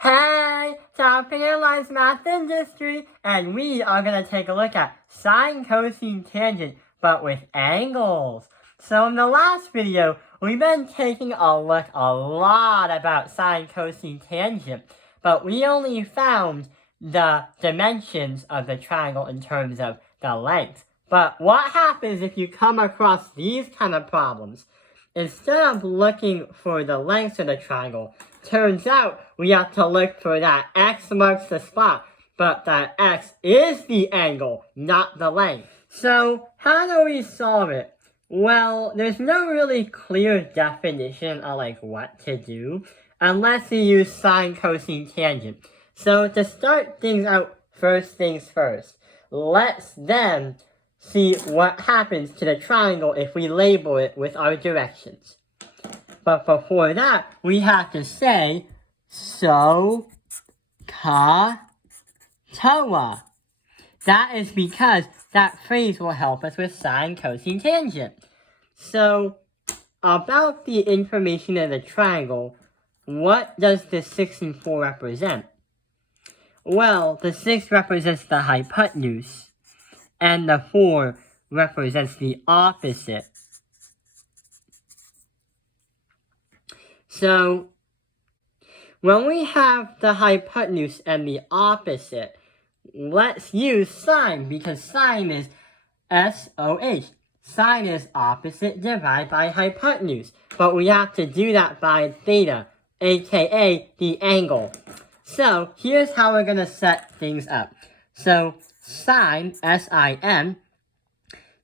Hey, Top Analyze Math Industry, and we are going to take a look at sine cosine tangent, but with angles. So in the last video, we've been taking a look a lot about sine cosine tangent, but we only found the dimensions of the triangle in terms of the length. But what happens if you come across these kind of problems? Instead of looking for the length of the triangle, turns out we have to look for that x marks the spot, but that x is the angle, not the length. So how do we solve it? Well, there's no really clear definition of what to do, unless you use sine cosine tangent. So to start things out, first things first, let's then see what happens to the triangle if we label it with our directions. But before that, we have to say, so, ka, toa. That is because that phrase will help us with sine cosine tangent. So, about the information of the triangle, what does the 6 and 4 represent? Well, the 6 represents the hypotenuse, and the 4 represents the opposite. So, when we have the hypotenuse and the opposite, let's use sine, because sine is SOH. Sine is opposite divided by hypotenuse. But we have to do that by theta, aka the angle. So, here's how we're going to set things up. So, sine, S-I-N,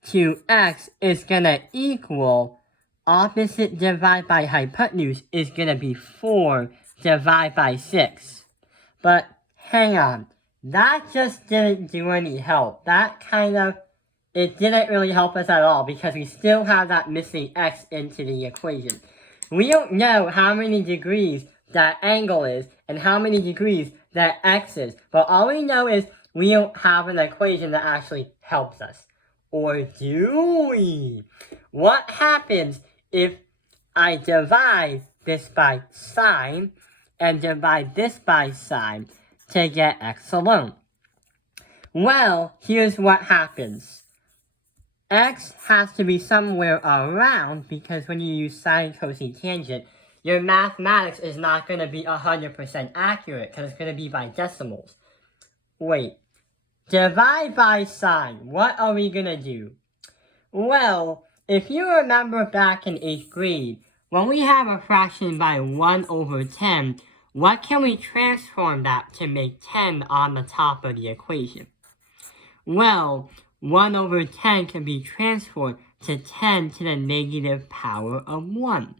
to x is going to equal opposite divided by hypotenuse is going to be 4 divided by 6. But hang on, that just didn't do any help. It didn't really help us at all because we still have that missing x into the equation. We don't know how many degrees that angle is and how many degrees that x is. But all we know is we don't have an equation that actually helps us. Or do we? What happens if I divide this by sine and divide this by sine to get x alone? Well, here's what happens. X has to be somewhere around because when you use sine cosine tangent, your mathematics is not going to be 100% accurate because it's going to be by decimals. Wait. Divide by sine. What are we going to do? Well, if you remember back in 8th grade, when we have a fraction by 1 over 10, what can we transform that to make 10 on the top of the equation? Well, 1 over 10 can be transformed to 10 to the negative power of 1.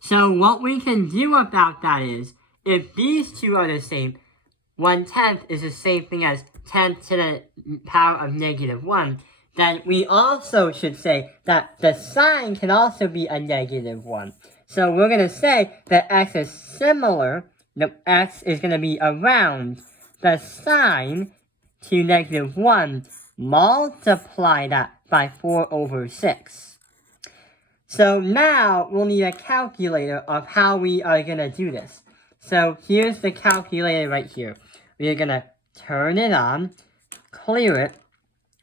So what we can do about that is, if these two are the same, 1/10 is the same thing as 10 to the power of negative 1, then we also should say that the sign can also be a negative 1. So we're going to say that x is similar, the x is going to be around the sine to negative 1, multiply that by 4 over 6. So now we'll need a calculator of how we are going to do this. So here's the calculator right here. We're going to turn it on, clear it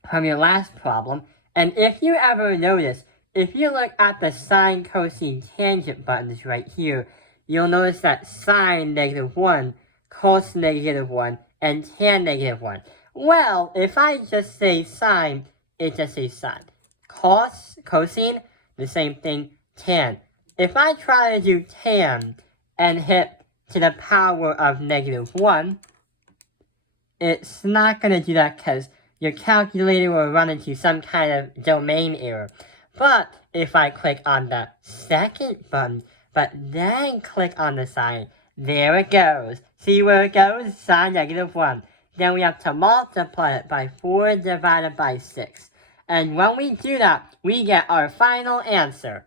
from your last problem, and if you ever notice, if you look at the sine cosine tangent buttons right here, you'll notice that sine -1, cos -1, and tan -1. Well, if I just say sine, it just says sine. Cosine, the same thing, tan. If I try to do tan and hit to the power of -1, it's not going to do that because your calculator will run into some kind of domain error. But if I click on the second button, but then click on the sine, there it goes. See where it goes? Sine -1. Then we have to multiply it by 4 divided by 6. And when we do that, we get our final answer.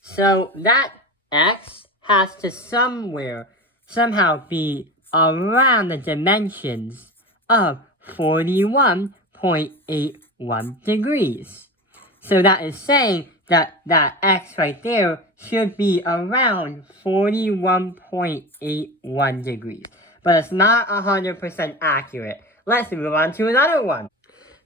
So that x has to somehow be around the dimensions of 41.81 degrees. So that is saying that that x right there should be around 41.81 degrees. But it's not 100% accurate. Let's move on to another one.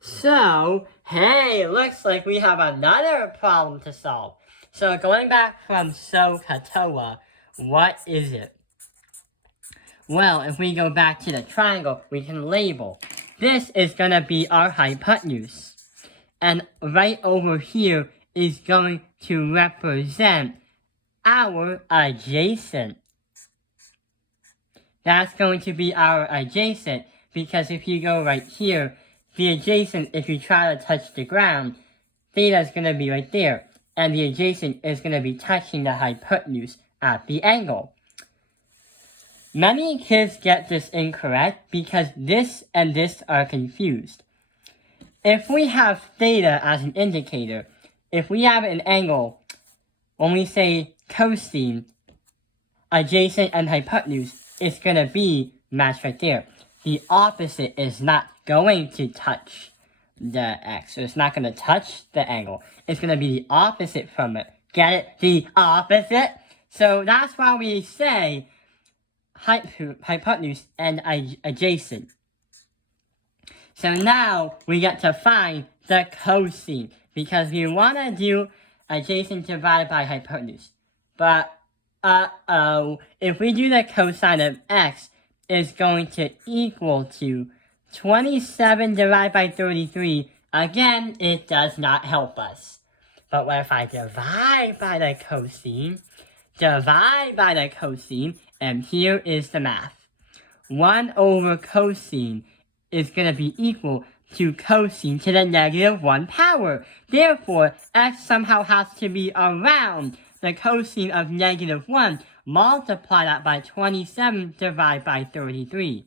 So, hey, looks like we have another problem to solve. So going back from SOHCAHTOA, what is it? Well, if we go back to the triangle, we can label. This is going to be our hypotenuse. And right over here is going to represent our adjacent. That's going to be our adjacent, because if you go right here, the adjacent, if you try to touch the ground, theta is going to be right there. And the adjacent is going to be touching the hypotenuse at the angle. Many kids get this incorrect because this and this are confused. If we have theta as an indicator, if we have an angle, when we say cosine, adjacent and hypotenuse, it's going to be matched right there. The opposite is not going to touch the x. So it's not going to touch the angle. It's going to be the opposite from it. Get it? The opposite? So that's why we say hypotenuse and adjacent. So now we get to find the cosine, because we want to do adjacent divided by hypotenuse. But, if we do the cosine of x, is going to equal to 27 divided by 33. Again, it does not help us. But what if I divide by the cosine, and here is the math. 1 over cosine is going to be equal to cosine to the negative 1 power. Therefore, x somehow has to be around the cosine of negative 1. Multiply that by 27 divided by 33.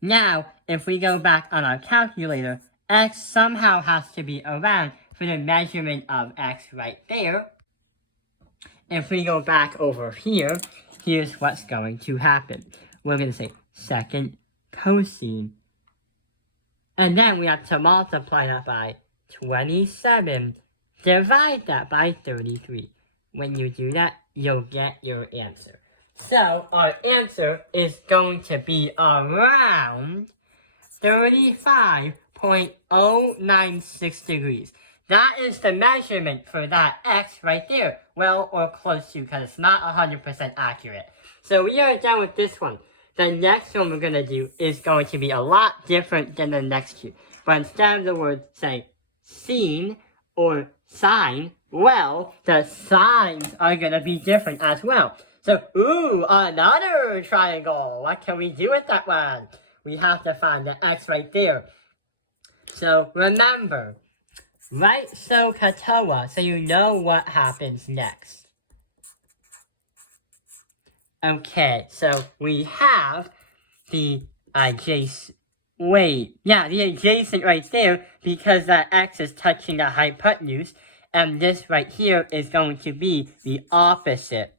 Now, if we go back on our calculator, x somehow has to be around for the measurement of x right there. If we go back over here, here's what's going to happen. We're going to say second cosine. And then we have to multiply that by 27, divide that by 33. When you do that, you'll get your answer. So our answer is going to be around 35.096 degrees. That is the measurement for that x right there. Well, or close to, because it's not 100% accurate. So we are done with this one. The next one we're going to do is going to be a lot different than the next two. But instead of the word saying sine or sine, well, the signs are going to be different as well. So, another triangle. What can we do with that one? We have to find the x right there. So, remember, write SOHCAHTOA so you know what happens next. Okay, so we have the adjacent, the adjacent right there, because that x is touching the hypotenuse, and this right here is going to be the opposite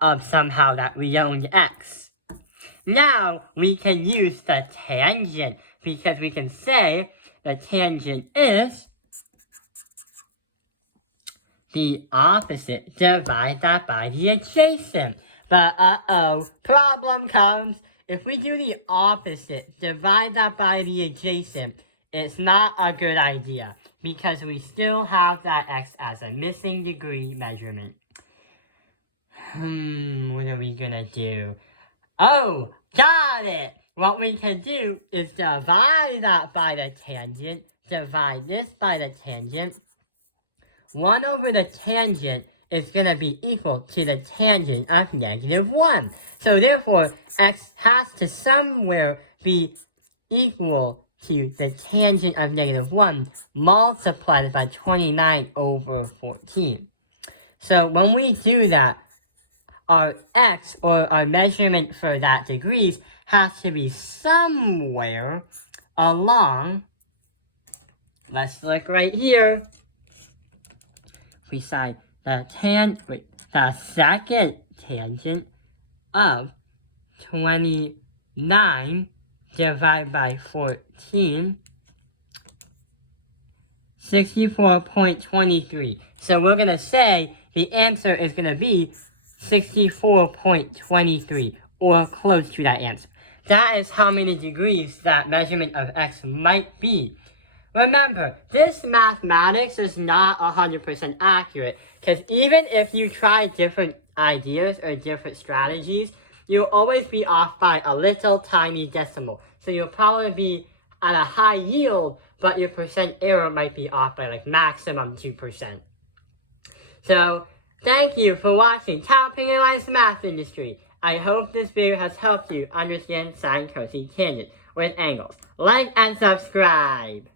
of somehow that we own x. Now, we can use the tangent, because we can say the tangent is the opposite, divide that by the adjacent. But problem comes. If we do the opposite, divide that by the adjacent, it's not a good idea, because we still have that x as a missing degree measurement. What are we gonna do? Oh, got it! What we can do is divide that by the tangent, divide this by the tangent. 1 over the tangent is going to be equal to the tangent of negative 1. So therefore, x has to somewhere be equal to the tangent of negative 1 multiplied by 29 over 14. So when we do that, our x, or our measurement for that degrees, has to be somewhere along, let's look right here, beside the second tangent of 29 divided by 14. 64.23. So we're going to say the answer is going to be 64.23, or close to that answer. That is how many degrees that measurement of x might be. Remember, this mathematics is not 100% accurate, because even if you try different ideas or different strategies, you'll always be off by a little tiny decimal. So you'll probably be at a high yield, but your percent error might be off by like maximum 2%. So, thank you for watching Top Penalized Math Industry. I hope this video has helped you understand sine cosine tangent with angles. Like and subscribe!